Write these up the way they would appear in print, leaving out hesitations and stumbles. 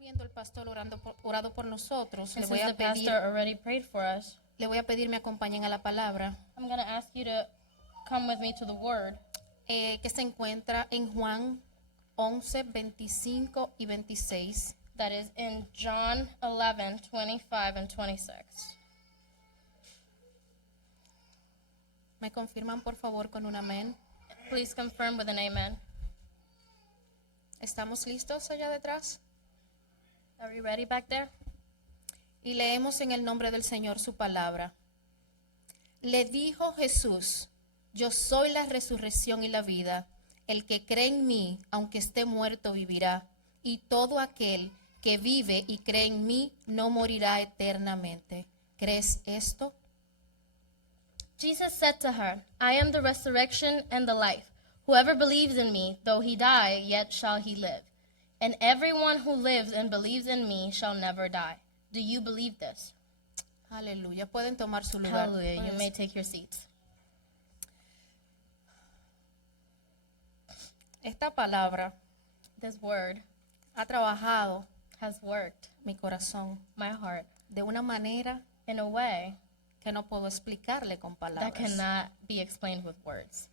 Habiendo el pastor orado por nosotros, And since the pastor already prayed for us, le voy a pedir me acompañen a la palabra I'm going to ask you to come with me to the word que se encuentra en Juan 11, 25 y 26. that is in John 11, 25 and 26. ¿Me confirman por favor con un amén? Please confirm with an amen. ¿Estamos listos allá detrás? Are we ready back there? Y leemos en el nombre del Señor su palabra. Le dijo Jesús: yo soy la resurrección y la vida. El que cree en mí, aunque esté muerto, vivirá. Y todo aquel que vive y cree en mí no morirá eternamente. ¿Crees esto? Jesus said to her, I am the resurrection and the life. Whoever believes in me, though he die, yet shall he live. And everyone who lives and believes in me shall never die. Do you believe this? Aleluya. Pueden tomar su lugar. Hallelujah. You may take your seats. Esta palabra This word ha trabajado has worked mi corazón my heart de una manera in a way que no puedo explicarle con that palabras. cannot be explained with words.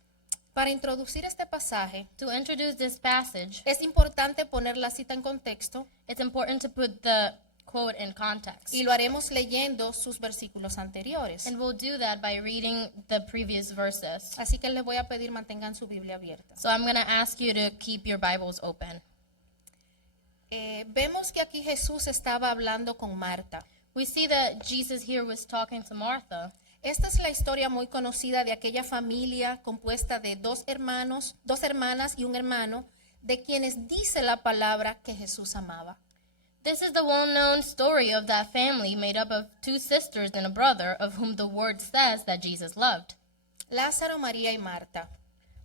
Para introducir este pasaje, To introduce this passage, es importante poner la cita en contexto it's important to put the quote in context. y lo haremos leyendo sus versículos anteriores. And we'll do that by reading the previous verses. Así que les voy a pedir mantengan su Biblia abierta. So I'm going to ask you to keep your Bibles open. Vemos que aquí Jesús estaba hablando con Marta. We see that Jesus here was talking to Martha. Esta es la historia muy conocida de aquella familia compuesta de dos hermanas y un hermano, de quienes dice la palabra que Jesús amaba. This is the well-known story of that family made up of two sisters and a brother of whom the word says that Jesus loved. Lázaro, María y Marta.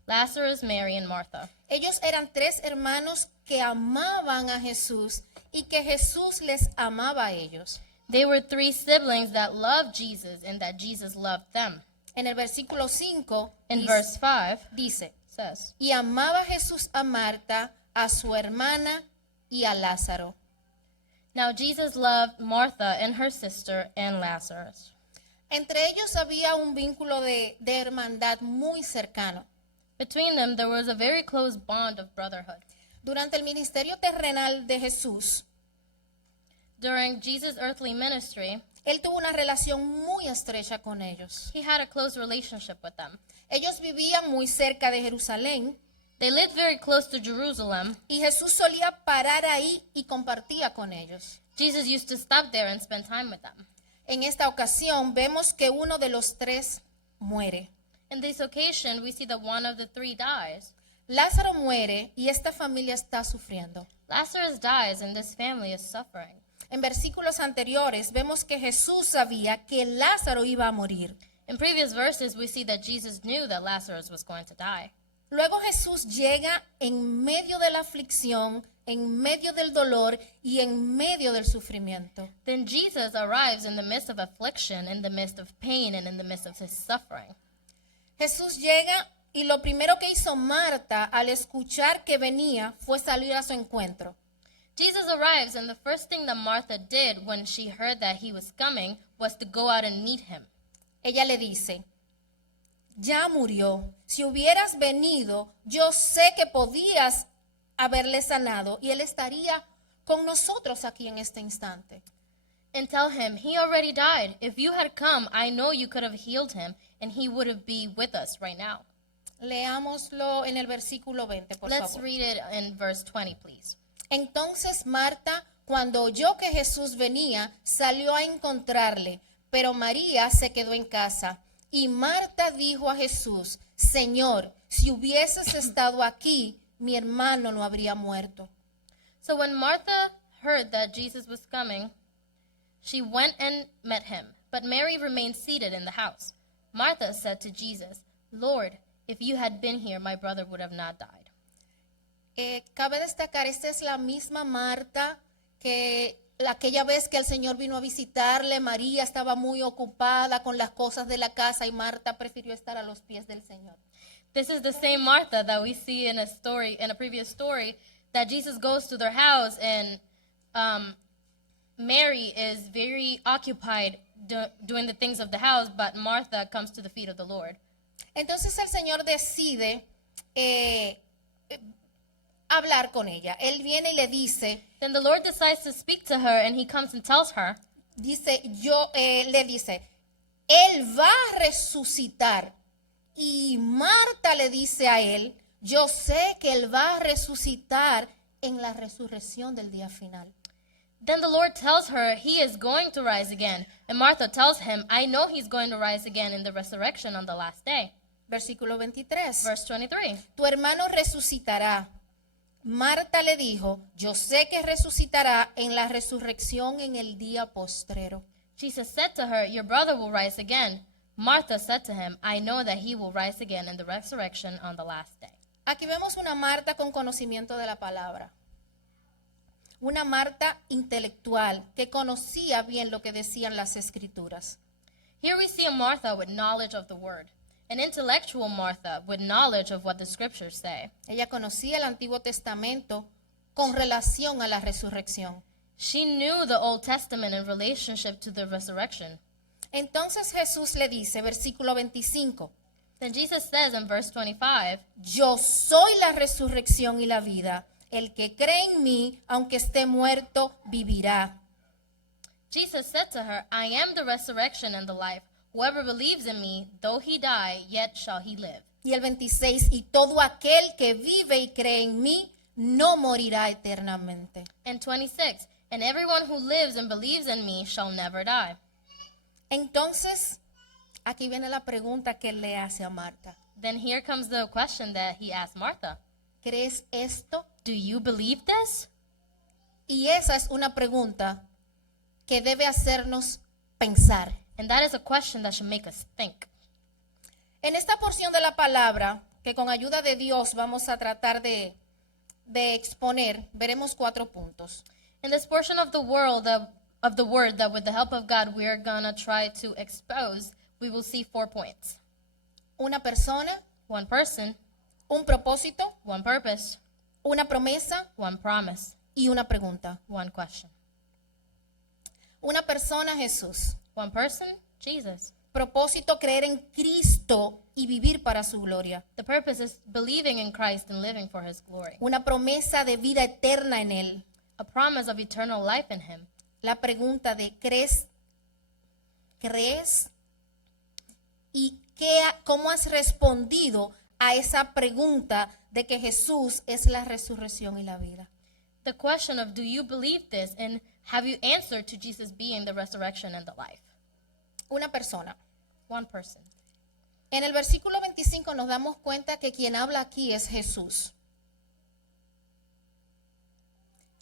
Lazarus, Mary, and Martha. Ellos eran tres hermanos que amaban a Jesús y que Jesús les amaba a ellos. They were three siblings that loved Jesus and that Jesus loved them. En el versículo 5 In verse 5 dice, says, y amaba Jesús a Marta, a su hermana y a Lázaro. Now Jesus loved Martha and her sister and Lazarus. Entre ellos había un vínculo de hermandad muy cercano. Between them there was a very close bond of brotherhood. Durante el ministerio terrenal de Jesús, During Jesus' earthly ministry, él tuvo una relación muy estrecha con ellos. he had a close relationship with them. Ellos vivían muy cerca de Jerusalén They lived very close to Jerusalem. y Jesús solía parar ahí y compartía con ellos. Jesus used to stop there and spend time with them. En esta ocasión vemos que uno de los tres muere. In this occasion, we see that one of the three dies. Lázaro muere y esta familia está sufriendo. Lazarus dies, and this family is suffering. En versículos anteriores vemos que Jesús sabía que Lázaro iba a morir. In previous verses, we see that Jesus knew that Lazarus was going to die. Luego Jesús llega en medio de la aflicción, en medio del dolor y en medio del sufrimiento. Then Jesus arrives in the midst of affliction, in the midst of pain, and in the midst of his suffering. Jesús llega y lo primero que hizo Marta al escuchar que venía fue salir a su encuentro. Jesus arrives, and the first thing that Martha did when she heard that he was coming was to go out and meet him. Ella le dice, ya murió. Si hubieras venido, yo sé que podías haberle sanado y él estaría con nosotros aquí en este instante. And tell him, he already died. If you had come, I know you could have healed him, and he would be with us right now. Leámoslo en el versículo 20, por Let's favor. read it in verse 20, please. Entonces Marta, cuando oyó que Jesús venía, salió a encontrarle, pero María se quedó en casa. Y Marta dijo a Jesús, Señor, si hubieses estado aquí, mi hermano no habría muerto. So when Martha heard that Jesus was coming, she went and met him. But Mary remained seated in the house. Martha said to Jesus, Lord, if you had been here, my brother would have not died. Cabe destacar, esta es la misma Marta que aquella vez que el Señor vino a visitarle. María estaba muy ocupada con las cosas de la casa y Marta prefirió estar a los pies del Señor. This is the same Martha that we see in a previous story, that Jesus goes to their house and Mary is very occupied doing the things of the house, but Martha comes to the feet of the Lord. Entonces el Señor decide hablar con ella. Él viene y le dice, Then the Lord decides to speak to her, and he comes and tells her, le dice, Él va a resucitar. Y Marta le dice a él, yo sé que Él va a resucitar en la resurrección del día final. Then the Lord tells her he is going to rise again. And Martha tells him, I know he's going to rise again in the resurrection on the last day. Versículo 23. Verse 23. Tu hermano resucitará. Marta le dijo, yo sé que resucitará en la resurrección en el día postrero. Jesus said to her, your brother will rise again. Martha said to him, I know that he will rise again in the resurrection on the last day. Aquí vemos una Marta con conocimiento de la palabra. Una Marta intelectual que conocía bien lo que decían las escrituras. Here we see a Martha with knowledge of the word. An intellectual Martha with knowledge of what the scriptures say. Ella conocía el Antiguo Testamento con relación a la resurrección. She knew the Old Testament in relationship to the resurrection. Entonces Jesús le dice, versículo 25, Then Jesus says in verse 25, yo soy la resurrección y la vida. El que cree en mí, aunque esté muerto, vivirá. Jesus said to her, I am the resurrection and the life. Whoever believes in me, though he die, yet shall he live. Y el 26, y todo aquel que vive y cree en mí, no morirá eternamente. And 26, and everyone who lives and believes in me shall never die. Entonces, aquí viene la pregunta que él le hace a Marta. Then here comes the question that he asked Martha. ¿Crees esto? Do you believe this? Y esa es una pregunta que debe hacernos pensar. And that is a question that should make us think. En esta porción de la palabra, que con ayuda de Dios vamos a tratar de exponer, veremos 4 puntos. In this portion of the word that with the help of God we're gonna try to expose, we will see 4 points. Una persona, One person, un propósito, one purpose, una promesa one promise, y una pregunta. one question. Una persona, Jesús. One person, Jesus. Propósito, creer en Cristo y vivir para su gloria. The purpose is believing in Christ and living for his glory. Una promesa de vida eterna en Él. A promise of eternal life in him. La pregunta de ¿crees? ¿Y cómo has respondido a esa pregunta de que Jesús es la resurrección y la vida? The question of do you believe this, and have you answered to Jesus being the resurrection and the life? Una persona. One person. En el versículo 25 nos damos cuenta que quien habla aquí es Jesús.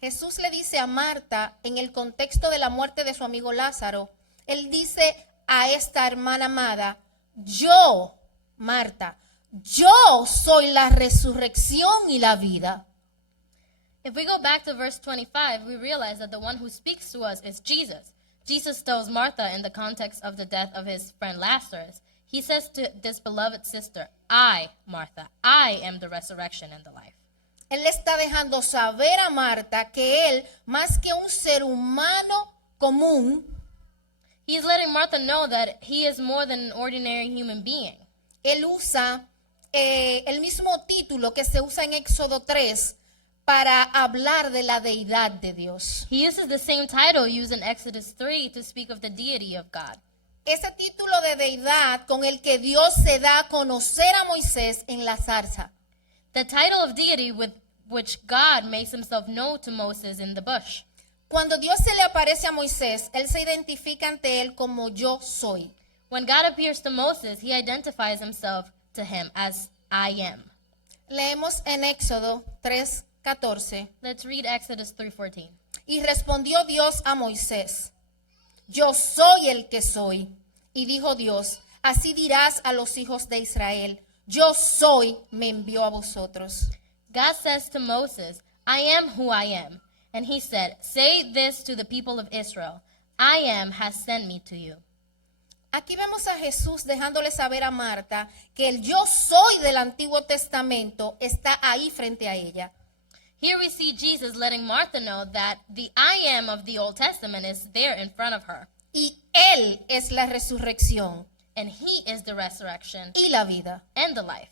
Jesús le dice a Marta, en el contexto de la muerte de su amigo Lázaro, él dice a esta hermana amada, yo, Marta, yo soy la resurrección y la vida. If we go back to verse 25, we realize that the one who speaks to us is Jesus. Jesus tells Martha in the context of the death of his friend Lazarus. He says to this beloved sister, I, Martha, I am the resurrection and the life. Él le está dejando saber a Marta que él, más que un ser humano común, He's letting Martha know that he is more than an ordinary human being. él usa el mismo título que se usa en Éxodo 3 para hablar de la deidad de Dios. He uses the same title used in Exodus 3 to speak of the deity of God. Ese título de deidad con el que Dios se da a conocer a Moisés en la zarza. The title of deity with which God makes himself known to Moses in the bush. Cuando Dios se le aparece a Moisés, él se identifica ante él como yo soy. When God appears to Moses, he identifies himself to him as I am. Leemos en Éxodo 3:14. Let's read Exodus 3:14. Y respondió Dios a Moisés, yo soy el que soy. Y dijo Dios, así dirás a los hijos de Israel, yo soy, me envió a vosotros. God says to Moses, I am who I am. And he said, say this to the people of Israel, I am has sent me to you. Aquí vemos a Jesús dejándole saber a Marta que el yo soy del Antiguo Testamento está ahí frente a ella. Here we see Jesus letting Martha know that the I am of the Old Testament is there in front of her. Y Él es la resurrección And he is the resurrection y la vida. and the life.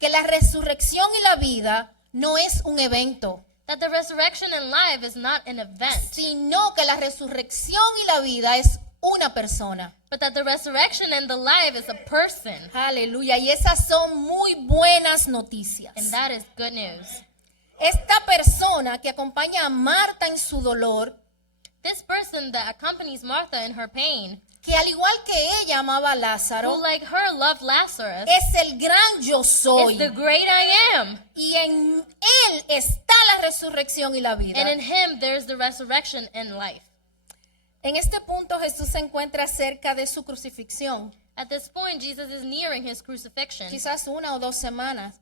Que la resurrección y la vida no es un evento, That the resurrection and life is not an event, sino que la resurrección y la vida es una persona. but that the resurrection and the life is a person. Aleluya. Y esas son muy buenas noticias. And that is good news. Esta persona que acompaña a Marta en su dolor, This person that accompanies Martha in her pain, que al igual que ella amaba a who Lázaro, like her loved Lazarus, es el gran yo soy. is the great I am. Y en Él está la resurrección y la vida. And in him there's the resurrection and life. En este punto Jesús se encuentra cerca de su crucifixión, At this point, Jesus is nearing his crucifixion, quizás 1 o 2 semanas.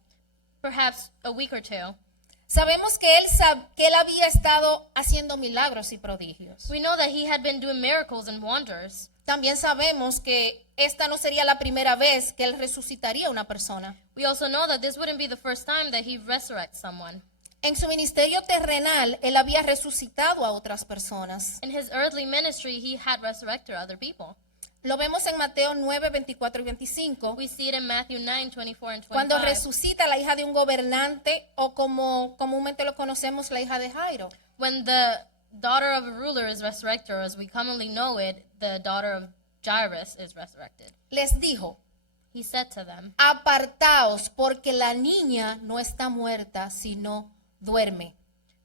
perhaps a week or two. Sabemos que él había estado haciendo milagros y prodigios. We know that he had been doing miracles and wonders. También sabemos que esta no sería la primera vez que él resucitaría a una persona. We also know that this wouldn't be the first time that he resurrects someone. En su ministerio terrenal, él había resucitado a otras personas. In his earthly ministry, he had resurrected other people. Lo vemos en Mateo 9, 24 y 25, We see it in Matthew 9, 24 and 25. cuando resucita a la hija de un gobernante, o como comúnmente lo conocemos, la hija de Jairo. When the daughter of a ruler is resurrected, or as we commonly know it, the daughter of Jairus is resurrected. Les dijo: He said to them, apartaos, porque la niña no está muerta, sino duerme.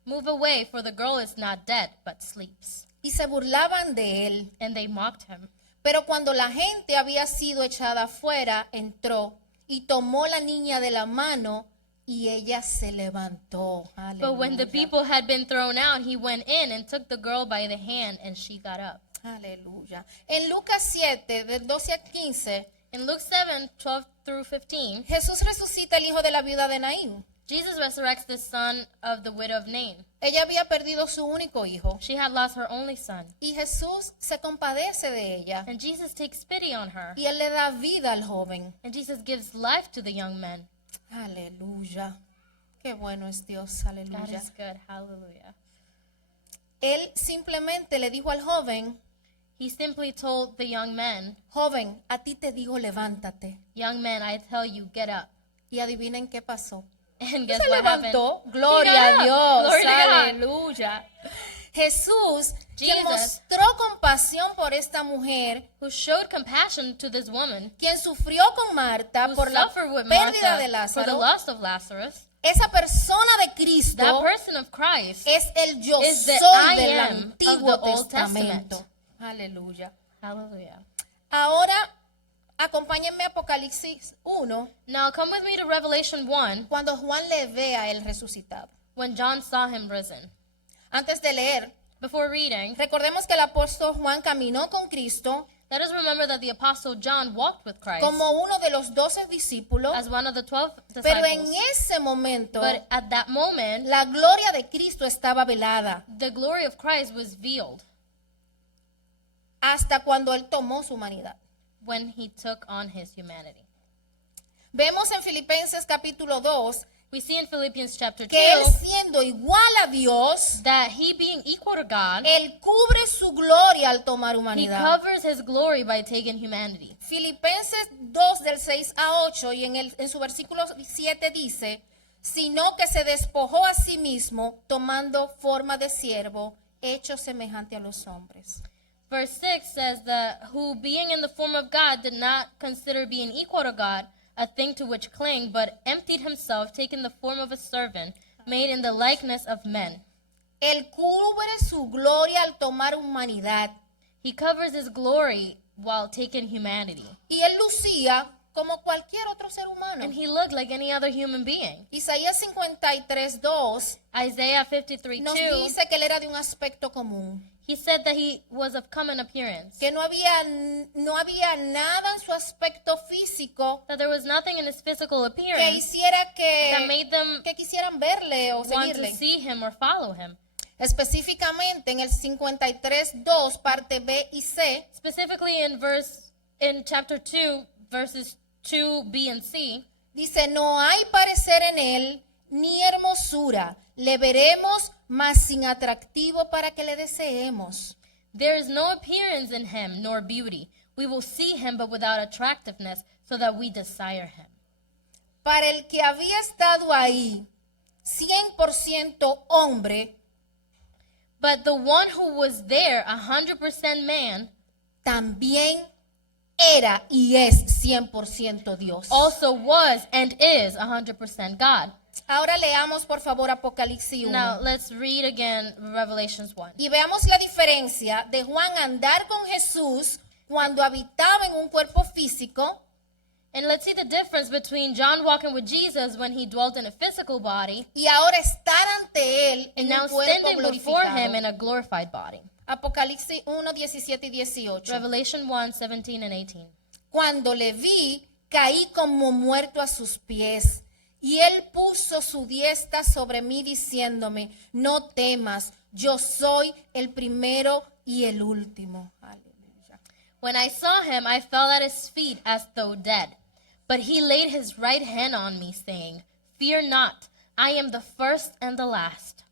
"Move away, for the girl is not dead, but sleeps." Y se burlaban de él. And they mocked him. Pero cuando la gente había sido echada afuera, entró y tomó la niña de la mano y ella se levantó. But when the Aleluya. people had been thrown out, he went in and took the girl by the hand, and she got up. Aleluya. En Lucas 7, del 12 a 15, In Luke 7, 12 through 15, Jesús resucita el hijo de la viuda de Naín. Jesus resurrects the son of the widow of Nain. Ella había perdido su único hijo She had lost her only son. y Jesús se compadece de ella And Jesus takes pity on her. y él le da vida al joven. And Jesus gives life to the young man. Aleluya. Qué bueno es Dios. God Aleluya. is good. Hallelujah. Él simplemente le dijo al joven: He simply told the young man, joven, a ti te digo levántate. "Young man, I tell you, get up." Y adivinen qué pasó. And guess Se what happened? levantó. He Gloria got a up. Dios. Glory to God. Aleluya. Jesús, que Jesus. mostró compasión por esta mujer, Who showed compassion to this woman quien sufrió con Marta who por la suffered with pérdida de Martha for the Lázaro. loss of Lazarus. Esa persona de That Cristo person of Christ es el yo is the soy I del am of Antiguo the Old Testamento. Testament. Aleluya. Hallelujah. Ahora, acompáñenme a Apocalipsis 1, Now come with me to Revelation 1, cuando Juan le ve a él resucitado. when John saw him risen. Antes de leer, Before reading, recordemos que el apóstol Juan caminó con Cristo let us remember that the Apostle John walked with Christ como uno de los 12 discípulos, as one of the 12 pero en disciples. ese momento But at that moment, la gloria de Cristo estaba velada the glory of Christ was veiled hasta cuando él tomó su humanidad. when he took on his humanity. Vemos en Filipenses capítulo 2 We see in Philippians chapter 2 que él, siendo igual a Dios, that he, being equal to God, él cubre su gloria al tomar he humanidad. covers his glory by taking humanity. Filipenses 2 del 6 a 8 y en su versículo 7 dice: sino que se despojó a sí mismo, tomando forma de siervo, hecho semejante a los hombres. Verse 6 says that who, being in the form of God, did not consider being equal to God a thing to which cling, but emptied himself, taking the form of a servant, made in the likeness of men. Él cubre su gloria al tomar humanidad. He covers his glory while taking humanity. Y él lucía como cualquier otro ser humano. And he looked like any other human being. Isaías 53:2 Isaiah 53 nos 2, dice que él era de un aspecto común. he said that he was of common appearance, Que no había nada en su aspecto físico that there was nothing in his physical que appearance hiciera that made them que quisieran verle o want to seguirle. see him or follow him. Específicamente en el 53:2, parte B y C, Specifically in chapter 2, verses 2, B, and C, dice: no hay parecer en él, ni hermosura le veremos, mas sin atractivo para que le deseemos. There is no appearance in him, nor beauty. We will see him, but without attractiveness, so that we desire him. Para el que había estado ahí, 100% hombre, But the one who was there, 100% man, también era y es 100% Dios. also was and is 100% God. Ahora leamos por favor Apocalipsis 1. Now, let's read again Revelations 1. Y veamos la diferencia de Juan andar con Jesús cuando habitaba en un cuerpo físico And let's see the difference between John walking with Jesus when he dwelt in a physical body y ahora estar ante él and en now un cuerpo standing before him glorificado. in a glorified body. Apocalipsis 1, 17 y 18. Revelation 1, 17 and 18. Cuando le vi, caí como muerto a sus pies. Y él puso su diestra sobre mí diciéndome, no temas, yo soy el primero y el último. Aleluya. When I saw him, I fell at his feet as though dead. But he laid his right hand on me, saying, Fear not, I am the first and the last.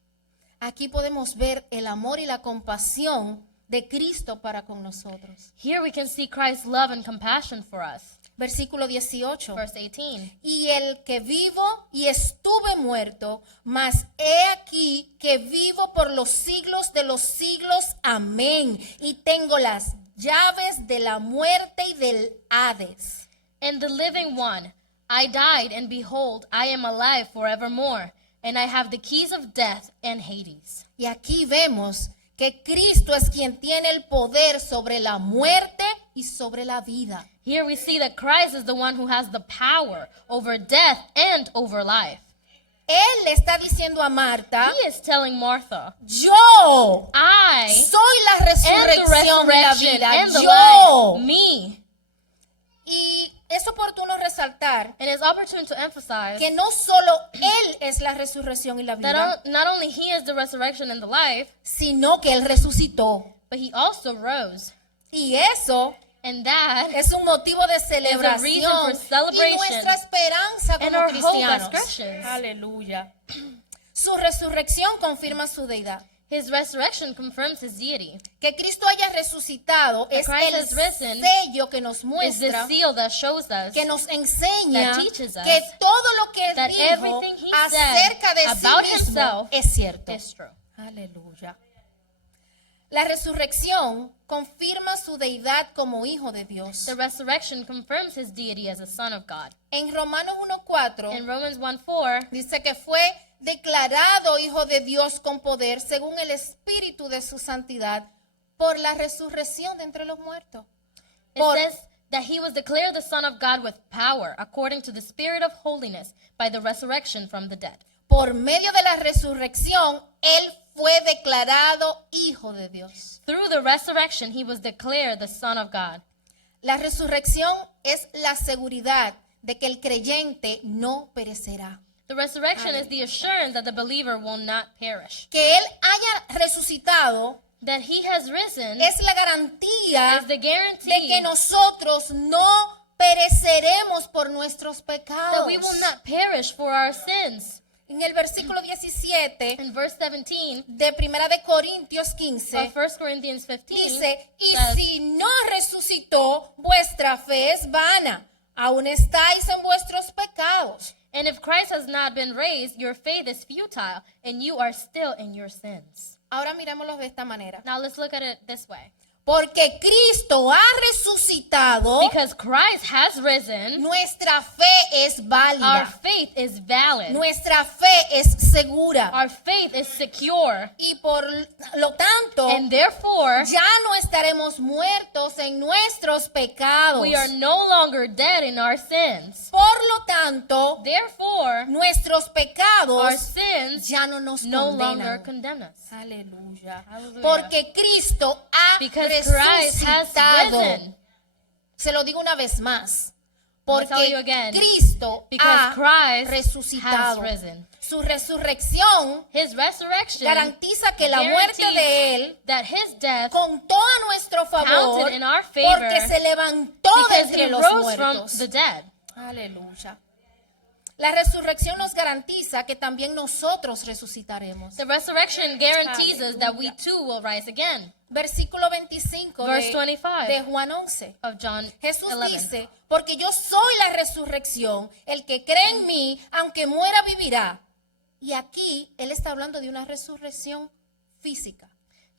Aquí podemos ver el amor y la compasión de Cristo para con nosotros. Here we can see Christ's love and compassion for us. Versículo 18. Verse 18. Y el que vivo y estuve muerto, mas he aquí que vivo por los siglos de los siglos. Amén. Y tengo las llaves de la muerte y del Hades. And the living one, I died, and behold, I am alive forevermore, and I have the keys of death and Hades. Y aquí vemos que Cristo es quien tiene el poder sobre la muerte y sobre la vida. Here we see that Christ is the one who has the power over death and over life. Él le está diciendo a Marta, He is telling Martha, yo I soy la am the resurrección y la resurrection vida. and the Yo. life, me. Y es oportuno resaltar And it's opportune to emphasize que no solo Él es la resurrección y la vida, that not only He is the resurrection and the life, sino que Él resucitó. but He also rose. Y eso And that es un motivo de reason celebración for celebration y nuestra esperanza and como our hope cristianos. as Christians. Aleluya. Su resurrección confirma su deidad. His resurrection confirms His deity. Que Cristo haya resucitado es Christ el has risen sello que nos Is the muestra, seal that shows us que nos enseña that teaches us que todo lo que Él that dijo everything He acerca de said sí about mismo Himself es cierto. is true. Aleluya. La resurrección confirma su deidad como hijo de Dios. The resurrection confirms His deity as a son of God. En Romanos 1:4 In Romans 1:4, dice que fue declarado hijo de Dios con poder según el espíritu de su santidad por la resurrección de entre los muertos. it Por- says that He was declared the Son of God with power, according to the Spirit of holiness, by the resurrection from the dead. Por medio de la resurrección, Él fue declarado hijo de Dios. Through the resurrection, He was declared the Son of God. La resurrección es la seguridad de que el creyente no perecerá. The resurrection is the assurance that the believer will not perish. Que Él haya resucitado That He has risen es la garantía is the de que guarantee nosotros no pereceremos por nuestros that pecados. we will not perish for our sins. En el versículo 17 In verse 17 de Primera de Corintios of 15 1 Corinthians 15, dice, y says, si no resucitó, vuestra fe es vana, aún estáis en vuestros pecados. and if Christ has not been raised, your faith is futile, and you are still in your sins. Ahora mirémoslo de esta manera. Now let's look at it this way. Porque Cristo ha resucitado, Because Christ has risen, nuestra fe es our válida. faith is valid. Nuestra fe es segura. Our faith is secure. Y por lo tanto, And therefore, ya no estaremos muertos en nuestros pecados. we are no longer dead in our sins. Por lo tanto, Therefore, nuestros our pecados sins ya no nos no longer condenan. condemn us. Aleluya. Hallelujah. Porque Cristo ha Because Christ has resucitado. risen. Se lo digo una vez más. I'm gonna tell you Porque again. Cristo Because ha Christ resucitado. has risen. Su resurrección His resurrection garantiza que la muerte de Él that His death, contó a nuestro favor counted in our favor porque se levantó de because entre He los rose from muertos. the dead. Aleluya. La resurrección nos garantiza que también nosotros resucitaremos. The resurrection guarantees us that we too will rise again. Versículo 25 Verse 25 de Juan 11. of John Jesús 11. dice, porque yo soy la resurrección, el que cree en mí, aunque muera, vivirá. Y aquí Él está hablando de una resurrección física.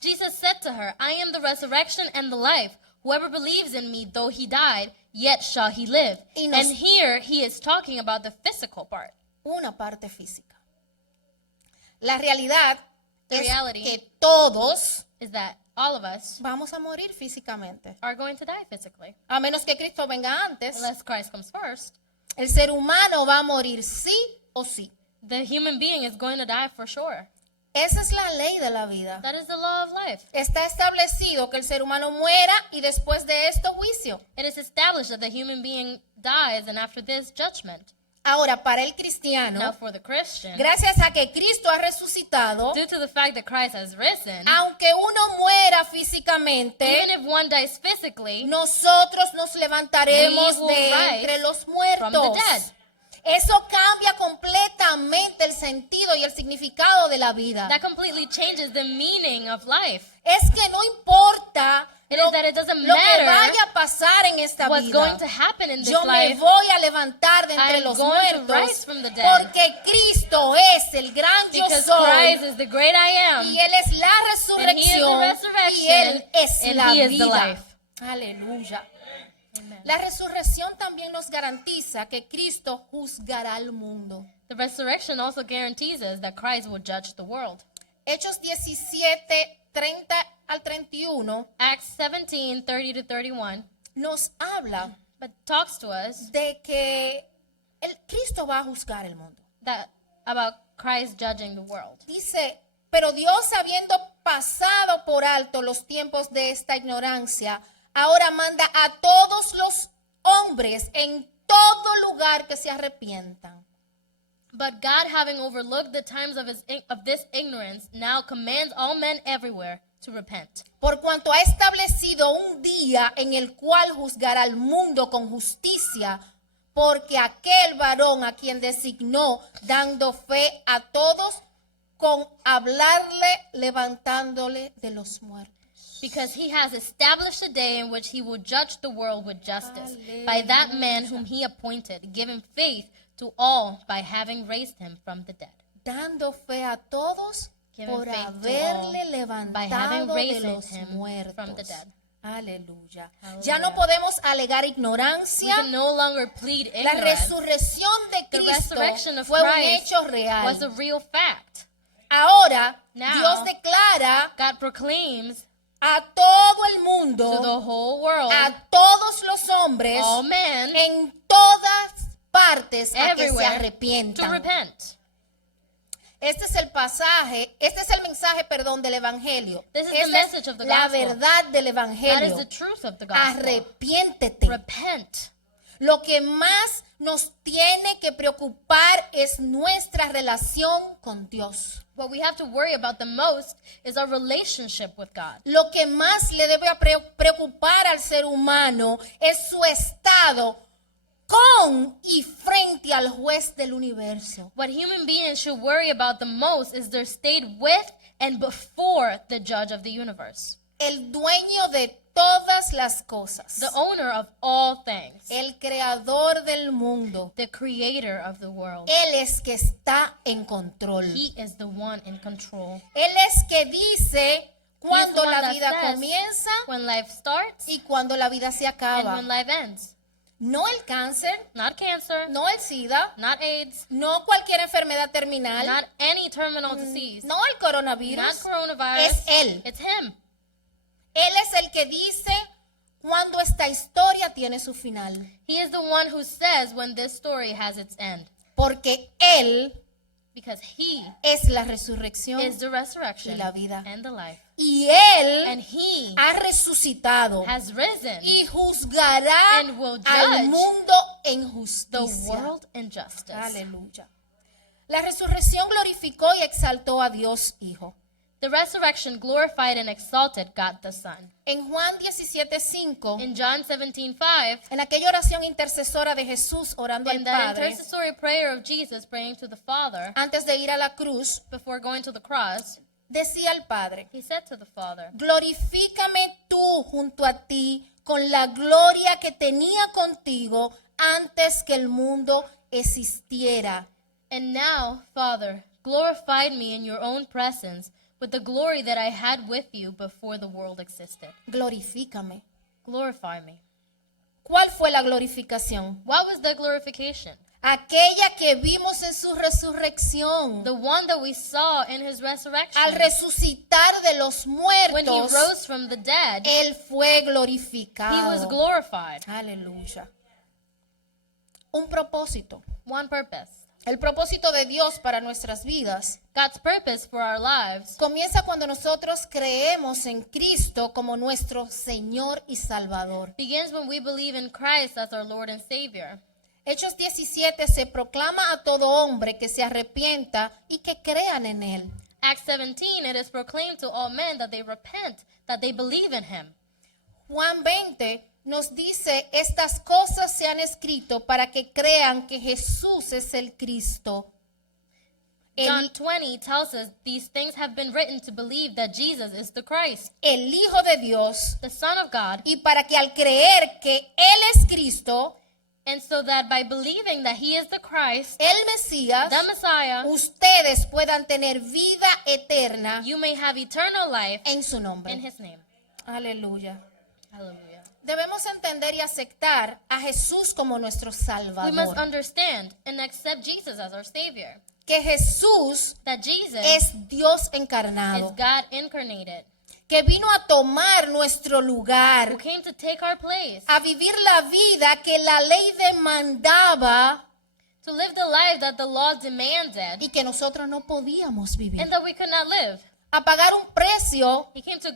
Jesus said to her, I am the resurrection and the life. Whoever believes in me, though he died, yet shall he live. Y nos- And here he is talking about the physical part. Una parte física. La realidad The es reality. que todos Is that all of us vamos a morir físicamente. are going to die physically. A menos que Cristo venga antes, Unless Christ comes first, el ser humano va a morir sí o sí. the human being is going to die for sure. Esa es la ley de la vida. That is the law of life. Está establecido que el ser humano muera y después de esto juicio. It is established that the human being dies and after this judgment. Ahora, para el Now cristiano, for the Christian, gracias a que Cristo ha resucitado, due to the fact that Christ has risen, aunque uno muera físicamente, even if one dies physically, nosotros nos levantaremos We will de rise entre los from muertos. the dead. Eso cambia completamente el sentido y el significado de la vida. that completely changes the meaning of life. Es que no importa It lo, is that it doesn't lo que matter vaya a pasar en esta what's vida. going to happen in this Yo me life. voy a levantar de entre I am los going to muertos rise from the dead. porque Cristo es el gran yo Because soy Christ is the great I am. y Él es la And he is the resurrección resurrection, y Él es and la he is the vida. life. Aleluya. Amen. La resurrección también nos garantiza que Cristo juzgará al mundo. The resurrection also guarantees us that Christ will judge the world. Hechos 17, 30 al 31 Acts 17, 30 to 31, nos habla but talks to us de que el Cristo va a juzgar el mundo. that about Christ judging the world. Dice, pero Dios habiendo pasado por alto los tiempos de esta ignorancia, ahora manda a todos los hombres en todo lugar que se arrepientan. But God, having overlooked the times of this ignorance, now commands all men everywhere to repent. Por cuanto ha establecido un día en el cual juzgará al mundo con justicia, porque aquel varón a quien designó, dando fe a todos, con hablarle, levantándole de los muertos. Because he has established a day in which he will judge the world with justice by that man whom he appointed, giving faith to all by having raised him from the dead. Dando fe a todos Giving por faith to haberle all by having levantado de raised los him muertos. from the dead. Aleluya. Hallelujah. Ya no podemos alegar We ignorancia. can no longer plead La ignorance. resurrección de The Cristo resurrection of fue un Christ hecho was real. a real fact. Ahora Now, Dios declara God proclaims a todo el to mundo, the whole world, a todos los hombres, all men, en todas partes a que se everywhere, to arrepientan. repent. Este es el mensaje, del evangelio. This is the Esa message es of the la gospel. verdad del That is evangelio. the truth of the gospel. Arrepiéntete. Repent. Lo que más nos tiene que preocupar es nuestra relación con Dios. What we have to worry about the most is our relationship with God. Lo que más le debe preocupar al ser humano es su estado con y frente al juez del universo. What human beings should worry about the most is their state with and before the judge of the universe, El dueño de todas las cosas. the owner of all things, El creador del mundo. the creator of the world. Él es que está en control. He is the one in control. Él es que dice cuando one la that vida says comienza when life starts y cuando la vida se and acaba. when life ends. No el cáncer, Not cancer, no el SIDA, not AIDS, no cualquier enfermedad terminal, not any terminal disease, no el coronavirus. not coronavirus. Es Él. It's him. Él es el que dice cuando esta historia tiene su final. He is the one who says when this story has its end. Porque Él Because he es la resurrección is the resurrection y la vida. and the life. y Él And he ha resucitado has risen y juzgará and will al judge mundo en the justicia. world in justice. Aleluya. La resurrección glorificó y exaltó a Dios Hijo. The resurrection glorified and exalted God the Son. En Juan 17:5, In John 17:5, en aquella oración intercesora de Jesús orando al in that Padre, intercessory prayer of Jesus praying to the Father antes de ir a la cruz, before going to the cross, decía al Padre, he said to the Father, glorifícame tú junto a ti con la gloria que tenía contigo antes que el mundo existiera. "And now, Father, glorify me in your own presence with the glory that I had with you before the world existed." Glorifícame. Glorify me. ¿Cuál fue la glorificación? What was the glorification? Aquella que vimos en su resurrección. The one that we saw in his resurrection. Al resucitar de los When he muertos, rose from the dead, Él fue he glorificado. was glorified. Aleluya. Un propósito. One purpose. El propósito de Dios para nuestras vidas God's purpose for our lives comienza cuando nosotros creemos en Cristo como nuestro Señor y Salvador. begins when we believe in Christ as our Lord and Savior. Hechos 17 se proclama a todo hombre que se arrepienta y que crean en Él. Acts 17, it is proclaimed to all men that they repent, that they believe in him. Juan 20 nos dice, estas cosas se han escrito para que crean que Jesús es el Cristo. John 20 tells us these things have been written to believe that Jesus is the Christ, El Hijo de Dios, the Son of God, y para que al creer que Él es Cristo, and so that by believing that he is the Christ, el Mesías, the Messiah, ustedes puedan tener vida eterna you may have eternal life en su in nombre. his name. Aleluya. Hallelujah. Debemos entender y aceptar a Jesús como nuestro We must Salvador. understand and accept Jesus as our Savior, Que Jesús that Jesus es Dios is encarnado, God incarnated, que vino a tomar nuestro lugar, who came to take our place, a vivir la vida que la ley demandaba to live the life that the law demanded y que nosotros no podíamos vivir, and that we could not live. a pagar un precio He came to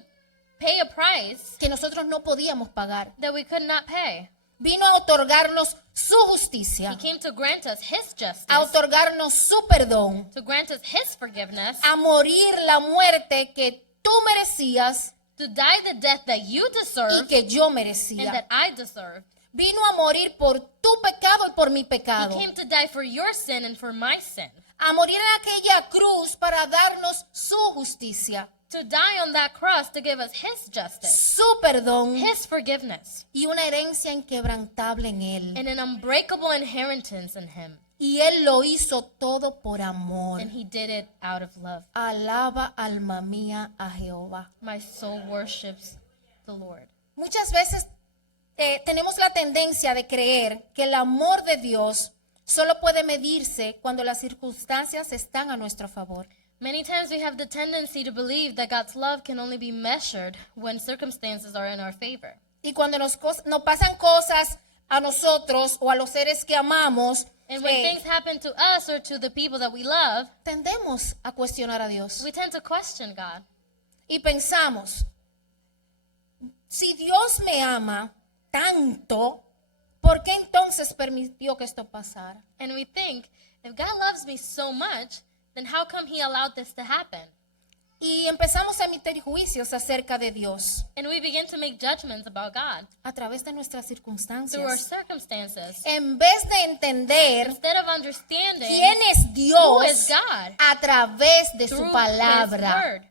pay a price que nosotros no podíamos pagar. that we could not pay. Vino a otorgarnos su He justicia, came to grant us his justice, a otorgarnos su perdón, to grant us his forgiveness, a morir la muerte que tú merecías to die the death that you y deserve que yo and merecía. that I deserve. Vino a morir por tu pecado y por mi He pecado. came to die for your sin and for my sin, A morir en aquella cruz para darnos su justicia, to die on that cross to give us his justice, su perdón his forgiveness, y una herencia inquebrantable en Él. and an unbreakable inheritance in him. Y Él lo hizo todo por amor. And he did it out of love. Alaba, alma mía, a Jehová. My soul worships the Lord. Muchas veces tenemos la tendencia de creer que el amor de Dios solo puede medirse cuando las circunstancias están a nuestro favor. Many times we have the tendency to believe that God's love can only be measured when circumstances are in our favor. Y cuando nos pasan cosas a nosotros o a los seres que amamos, And when things happen to us or to the people that we love, tendemos a cuestionar a Dios. we tend to question God. Y pensamos, si Dios me ama tanto, ¿por qué entonces permitió que esto pasara? And we think, if God loves me so much, then how come he allowed this to happen? Y empezamos a emitir juicios acerca de Dios And we begin to make judgments about God a través de nuestras through our circunstancias. circumstances. En vez de entender Instead of understanding quién es who Dios is God a través de su through his palabra. word.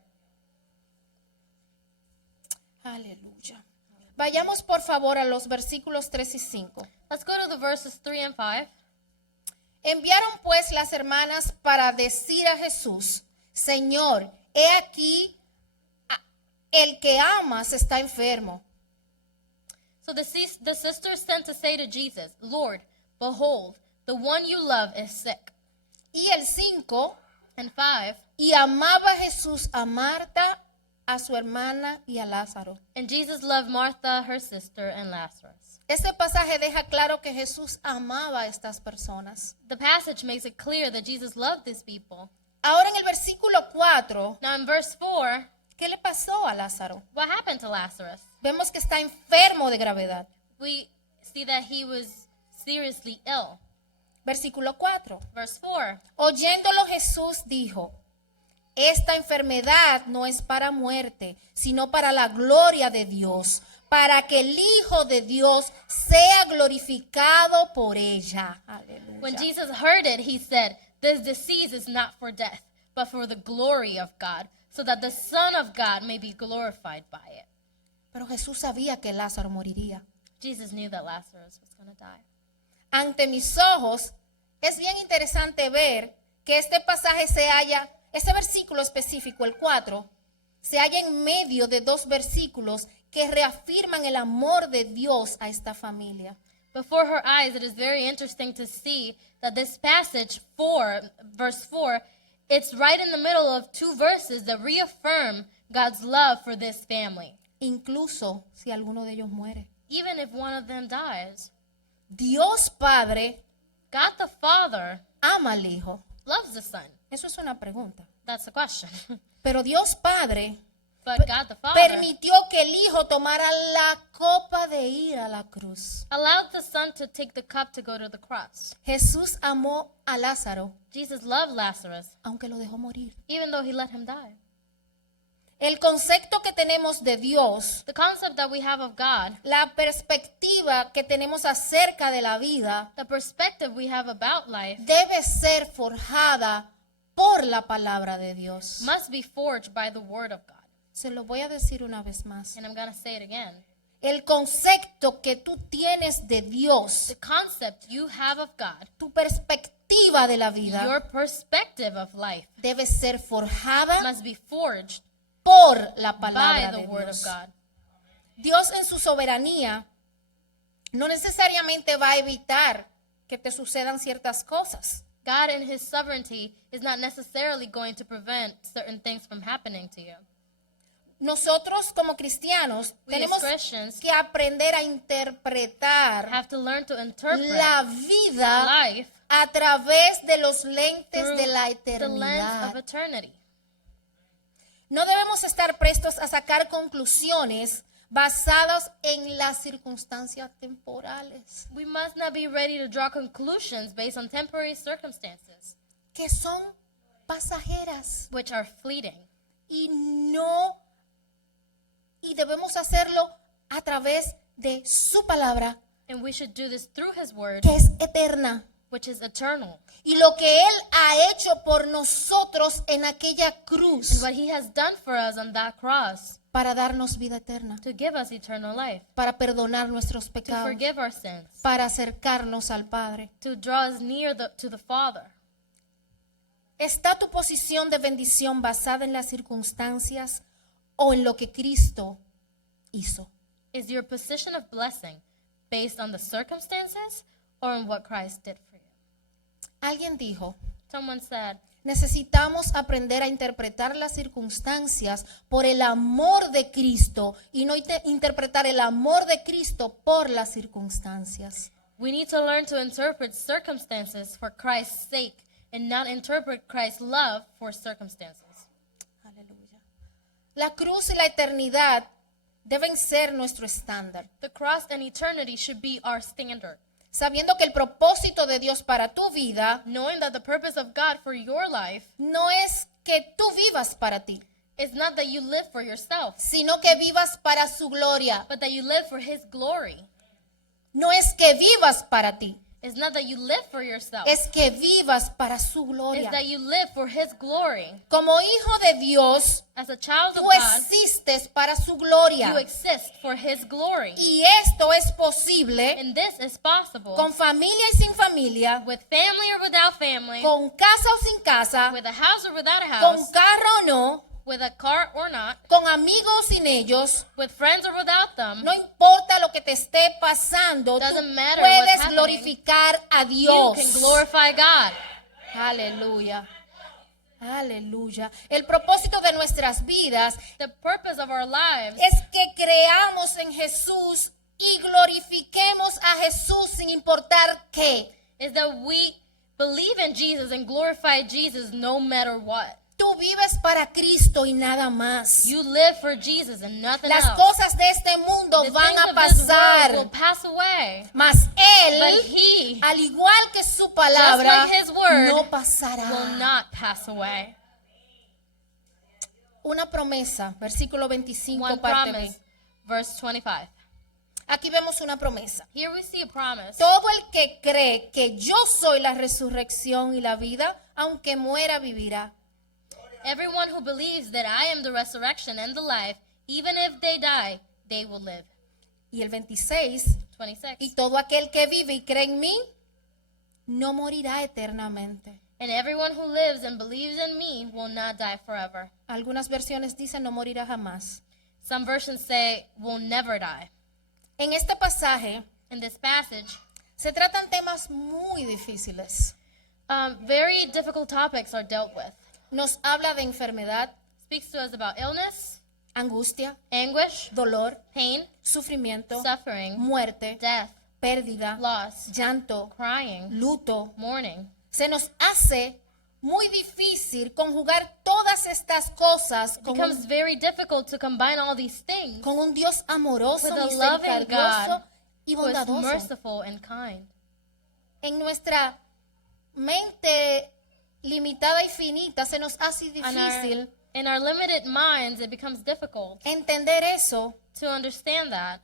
Aleluya. Vayamos por favor a los versículos 3 y 5. Let's go to the verses 3 and 5. Enviaron pues las hermanas para decir a Jesús, Señor, he aquí, el que amas está enfermo. So the sisters sent to say to Jesus, Lord, behold, the one you love is sick. Y el 5, And 5, y amaba Jesús a Marta, a su hermana y a Lázaro. and Jesus loved Martha, her sister, and Lazarus. Este pasaje deja claro que Jesús amaba a estas personas. The passage makes it clear that Jesus loved these people. Ahora en el versículo 4, Now in verse 4, ¿qué le pasó a Lázaro? what happened to Lazarus? Vemos que está enfermo de gravedad. We see that he was seriously ill. Versículo 4. Verse 4, Oyéndolo Jesús dijo, esta enfermedad no es para muerte, sino para la gloria de Dios, para que el Hijo de Dios sea glorificado por ella. When Aleluya. Jesus heard it, he said, "This disease is not for death, but for the glory of God, so that the Son of God may be glorified by it." Pero Jesús sabía que Lázaro moriría. Jesus knew that Lazarus was going to die. Ante mis ojos, es bien interesante ver que este pasaje ese versículo específico, el 4, se halla en medio de dos versículos que reafirman el amor de Dios a esta familia. Before her eyes, it is very interesting to see that this passage 4, verse 4, it's right in the middle of two verses that reaffirm God's love for this family. Incluso si alguno de ellos muere. Even if one of them dies, Dios Padre God the Father ama al Hijo. loves the Son. Eso es una pregunta. That's the question. Pero Dios Padre But God the Father permitió que el Hijo tomara la copa de ir a la cruz. allowed the Son to take the cup to go to the cross. Jesús amó a Lázaro, Jesus loved Lazarus, aunque lo dejó morir. even though he let him die. El concepto que tenemos de Dios, The concept that we have of God, la perspectiva que tenemos acerca de la vida, the perspective we have about life, debe ser forjada por la palabra de Dios. must be forged by the Word of God. Se lo voy a decir una vez más. And I'm going to say it again. El concepto que tú tienes de Dios, The concept you have of God, tu perspectiva de la vida, your perspective of life, debe ser forjada must be forged por la by palabra the de Word of Dios. God. Dios en su soberanía no necesariamente va a evitar que te sucedan ciertas cosas. God in His sovereignty is not necessarily going to prevent certain things from happening to you. Nosotros como cristianos We as tenemos Christians que aprender a interpretar have to learn to interpret la vida life a través de los lentes through de la the lens of eternidad. eternity. No debemos estar prestos a sacar conclusiones basadas en las circunstancias temporales, We must not be ready to draw conclusions based on temporary circumstances, que son pasajeras, which are fleeting. y debemos hacerlo a través de su palabra, And we should do this through His Word, que es eterna. which is eternal. Y lo que Él ha hecho por nosotros en aquella And cruz what He has done for us on that cross para darnos vida eterna, to give us eternal life, para perdonar nuestros to pecados, forgive our sins, para acercarnos al Padre. to draw us near to the Father. ¿Está tu posición de bendición basada en las circunstancias o en lo que Cristo hizo? Is your position of blessing based on the circumstances or on what Christ did for you? Alguien dijo, Someone said, necesitamos aprender a interpretar las circunstancias por el amor de Cristo y no interpretar el amor de Cristo por las circunstancias. we need to learn to interpret circumstances for Christ's sake and not interpret Christ's love for circumstances. Aleluya. La cruz y la eternidad deben ser nuestro estándar, The cross and eternity should be our standard, sabiendo que el propósito de Dios para tu vida knowing that the purpose of God for your life no es que tú vivas para ti, is not that you live for yourself, sino que vivas para su gloria. but that you live for His glory. No es que vivas para ti, It's not that you live for yourself, es que vivas para su it's gloria. that you live for His glory. Como hijo de Dios, As a child tú of God, existes para su gloria. you exist for His glory. Y esto es posible And this is possible con familia y sin familia, with family or without family, con casa o sin casa, with a house or without a con house, carro o no, with a car or not, con amigos o sin ellos. with friends or without them. No importa lo que te esté pasando, tú Doesn't matter what's puedes happening. glorificar a You Dios. can glorify God. Aleluya. Aleluya. El propósito de nuestras vidas The purpose of our lives es que creamos en Jesús y glorifiquemos a Jesús sin importar qué. is that we believe in Jesus and glorify Jesus no matter what. Tú vives para Cristo y nada más. You live for Jesus and nothing Las else. cosas de este mundo The van things a of this world pasar, will pass away, mas but Él, He al igual que su palabra, like His word, no will pasará. not pass away. una promesa, versículo 25, One parte B. promise, verse 25. Aquí vemos una promesa. Here we see a promise. Todo el que cree que yo soy la resurrección y la vida, aunque muera, vivirá. Everyone who believes that I am the resurrection and the life, even if they die, they will live. Y el 26, 26. y todo aquel que vive y cree en mí, no morirá eternamente. And everyone who lives and believes in me will not die forever. Algunas versiones dicen no morirá jamás. Some versions say will never die. En este pasaje In this passage, se tratan temas muy difíciles. very difficult topics are dealt with. Nos habla de enfermedad, Speaks to us about illness, angustia, anguish, dolor, pain, sufrimiento, suffering, muerte, death, pérdida, loss, llanto, crying, luto. mourning. Se nos hace muy difícil conjugar todas estas cosas It becomes very difficult to combine all these things con un Dios amoroso, with a loving misericordioso God y who is bondadoso. merciful and kind. En nuestra mente limitada y finita se nos hace And difícil in our limited minds, it becomes difficult entender eso to understand that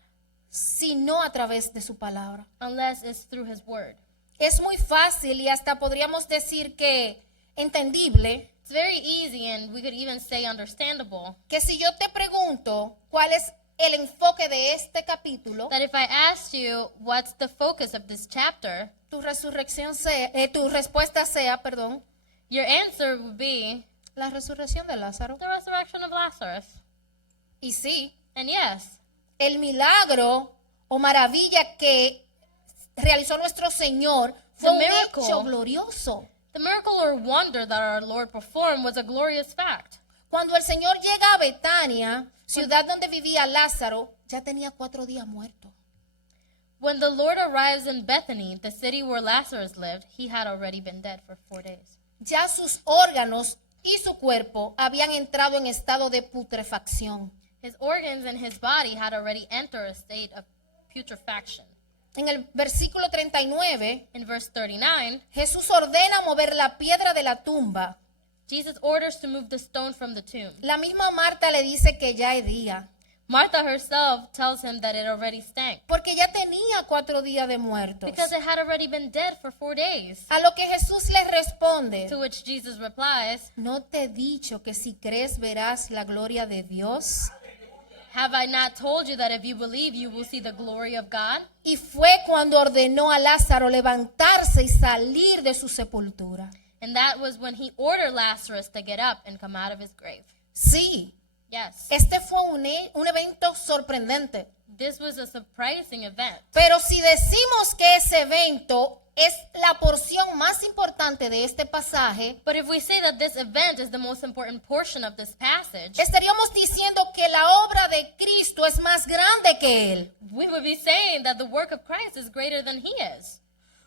si no a través de su palabra. unless it's through His Word. Es muy fácil y hasta podríamos decir que entendible It's very easy, and we could even say understandable, que si yo te pregunto cuál es el enfoque de este capítulo, that if I asked you what's the focus of this chapter, tu respuesta sea, perdón, your answer would be la resurrección de Lázaro. the resurrection of Lazarus. Y sí, And yes, el milagro o maravilla que realizó nuestro Señor fue The un miracle. hecho glorioso. the miracle or wonder that our Lord performed was a glorious fact. Cuando el Señor llega a Betania, ciudad donde vivía Lázaro, ya tenía 4 días muerto. When the Lord arrives in Bethany, the city where Lazarus lived, he had already been dead for 4 days. Ya sus órganos y su cuerpo habían entrado en estado de putrefacción. His organs and his body had already entered a state of putrefaction. En el versículo 39, In verse 39, Jesús ordena mover la piedra de la tumba. Jesus orders to move the stone from the tomb. La misma Marta le dice que ya es día, Martha herself tells him that it already stank porque ya tenía 4 días de muertos. because it had already been dead for 4 days. A lo que Jesús le responde, To which Jesus replies, ¿no te he dicho que si crees verás la gloria de Dios? have I not told you that if you believe, you will see the glory of God? Y fue cuando ordenó a Lázaro levantarse y salir de su sepultura. And that was when he ordered Lazarus to get up and come out of his grave. Sí, Yes, este fue un evento sorprendente. this was a surprising event. Pero si decimos que ese evento es la porción más importante de este pasaje, But if we say that this event is the most important portion of this passage, estaríamos diciendo que la obra de Cristo es más grande que Él. we would be saying that the work of Christ is greater than he is.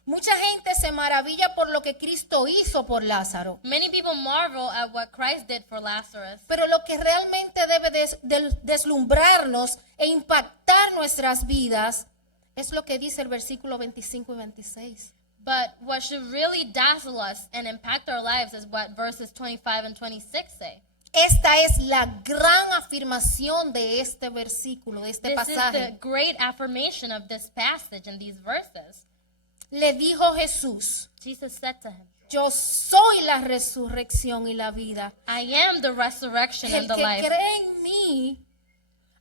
Mucha gente se maravilla por lo que Cristo hizo por Lázaro. Many people marvel at what Christ did for Lazarus. Pero lo que realmente debe deslumbrarnos e impactar nuestras vidas es lo que dice el versículo 25 y 26. But what should really dazzle us and impact our lives is what verses 25 and 26 say. Esta es la gran afirmación de este versículo, de este This is the pasaje. great affirmation of this passage and these verses. Le dijo Jesús, Jesus said to him, yo soy la resurrección y la vida. I am the resurrection El and the que life. cree en mí,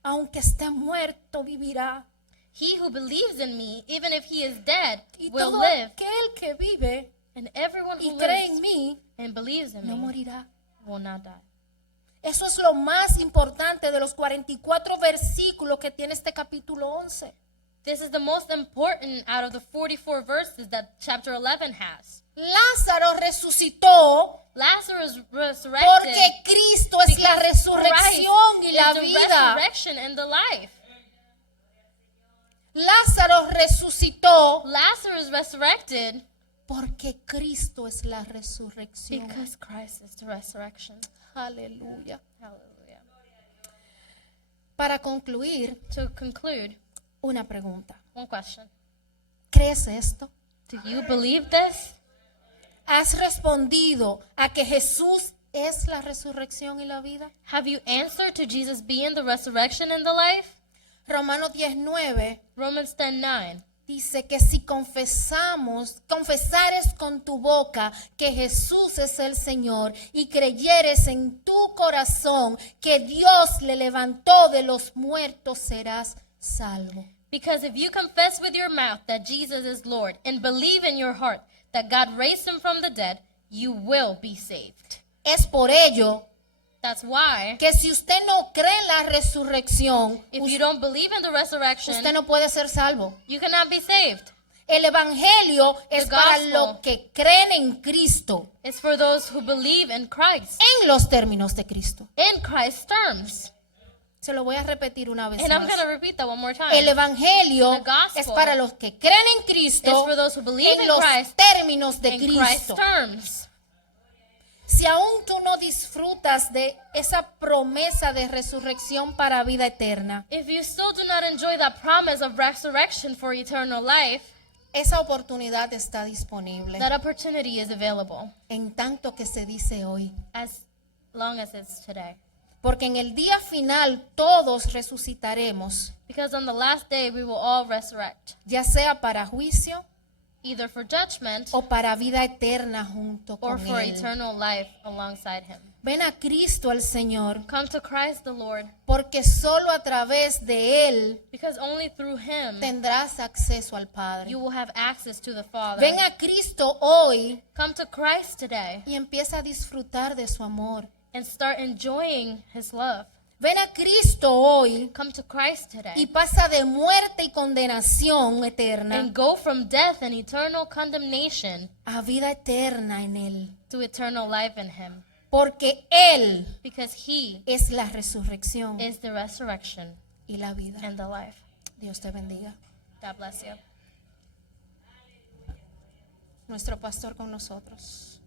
aunque esté muerto, vivirá. He who believes in me, even if he is dead, Y will todo live. aquel que vive And everyone y who cree en lives mí, and believes in no me morirá. will not die. Eso es lo más importante de los 44 versículos que tiene este capítulo 11. This is the most important out of the 44 verses that chapter 11 has. Lázaro resucitó Lazarus resurrected porque Cristo es la because resurrección Christ y la is the vida. resurrection and the life. Lázaro resucitó Lazarus resurrected porque Cristo es la resurrección. because Christ is the resurrection. Aleluya. Hallelujah. Para concluir, To conclude, una pregunta. one question. ¿Crees esto? Do you believe this? ¿Has respondido a que Jesús es la resurrección y la vida? Have you answered to Jesus being the resurrection and the life? Romanos 10:9 Romans 10:9. dice que si confesares con tu boca que Jesús es el Señor y creyeres en tu corazón que Dios le levantó de los muertos, serás salvo. Because if you confess with your mouth that Jesus is Lord and believe in your heart that God raised him from the dead, you will be saved. Es por ello That's why, que si usted no cree en la resurrección, if you don't believe in the resurrection, usted no puede ser salvo. you cannot be saved. El evangelio es The para gospel. los que creen en Cristo, It's for those who believe in Christ, en los términos de Cristo. in Christ's terms. Se lo voy a repetir una vez And I'm más. going to repeat that one more time. El evangelio The gospel es para los que creen en Cristo, It's for those who believe en in los Christ, términos de in Christ's Cristo. terms. Si aún tú no disfrutas de esa promesa de resurrección para vida eterna, If you still do not enjoy that promise of resurrection for eternal life, esa oportunidad está disponible. that opportunity is available En tanto que se dice hoy. as long as it's today. Porque en el día final todos resucitaremos, Because on the last day we will all resurrect, ya sea para juicio either for judgment o para vida eterna junto or con for Él. eternal life alongside him. Ven a Cristo el Señor, Come to Christ the Lord, porque solo a través de Él because only through him tendrás acceso al Padre. you will have access to the Father. Ven a Cristo hoy Come to Christ today y empieza a disfrutar de su amor. and start enjoying his love. Ven a Cristo hoy Come to Christ y today pasa de muerte y condenación eterna and go from death and eternal condemnation a vida eterna en Él. to eternal life in him, Porque Él because he es la resurrección is the resurrection y la vida. and the life. Dios te bendiga. God bless you. Nuestro pastor con nosotros.